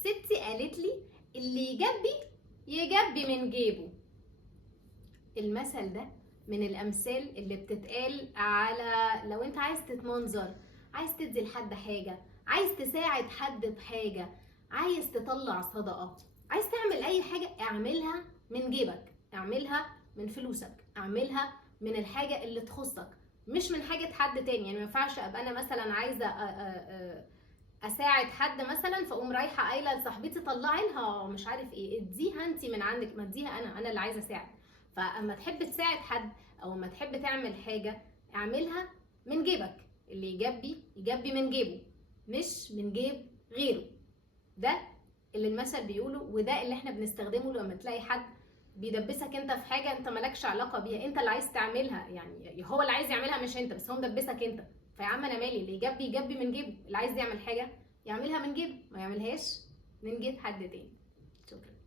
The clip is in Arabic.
ستي قالت لي اللي يجبي من جيبه. المثل ده من الامثال اللي بتتقال على لو انت عايز تتمنظر، عايز تدي لحد حاجه، عايز تساعد حد بحاجه، عايز تطلع صدقه، عايز تعمل اي حاجه، اعملها من جيبك، اعملها من فلوسك، اعملها من الحاجه اللي تخصك، مش من حاجه حد تاني. يعني ما ينفعش ابقى انا مثلا عايزه اساعد حد مثلا، فاقوم رايحه قايله لصاحبتي طلعي لها مش عارف ايه، اديها انت من عندك، ما اديها انا اللي عايزه اساعد. فاما تحب تساعد حد او اما تحب تعمل حاجه، اعملها من جيبك. اللي يجبي من جيبه، مش من جيب غيره. ده اللي المثل بيقوله، وده اللي احنا بنستخدمه لما تلاقي حد بيدبسك انت في حاجه انت مالكش علاقه بيها، انت اللي عايز تعملها. يعني هو اللي عايز يعملها مش انت، بس هو مدبسك انت. فيا عم انا مالي، اللي يجبي من جيبه، اللي عايز يعمل حاجه يعملها من جيبه، ما يعملهاش من جيب حد تاني. شكرا.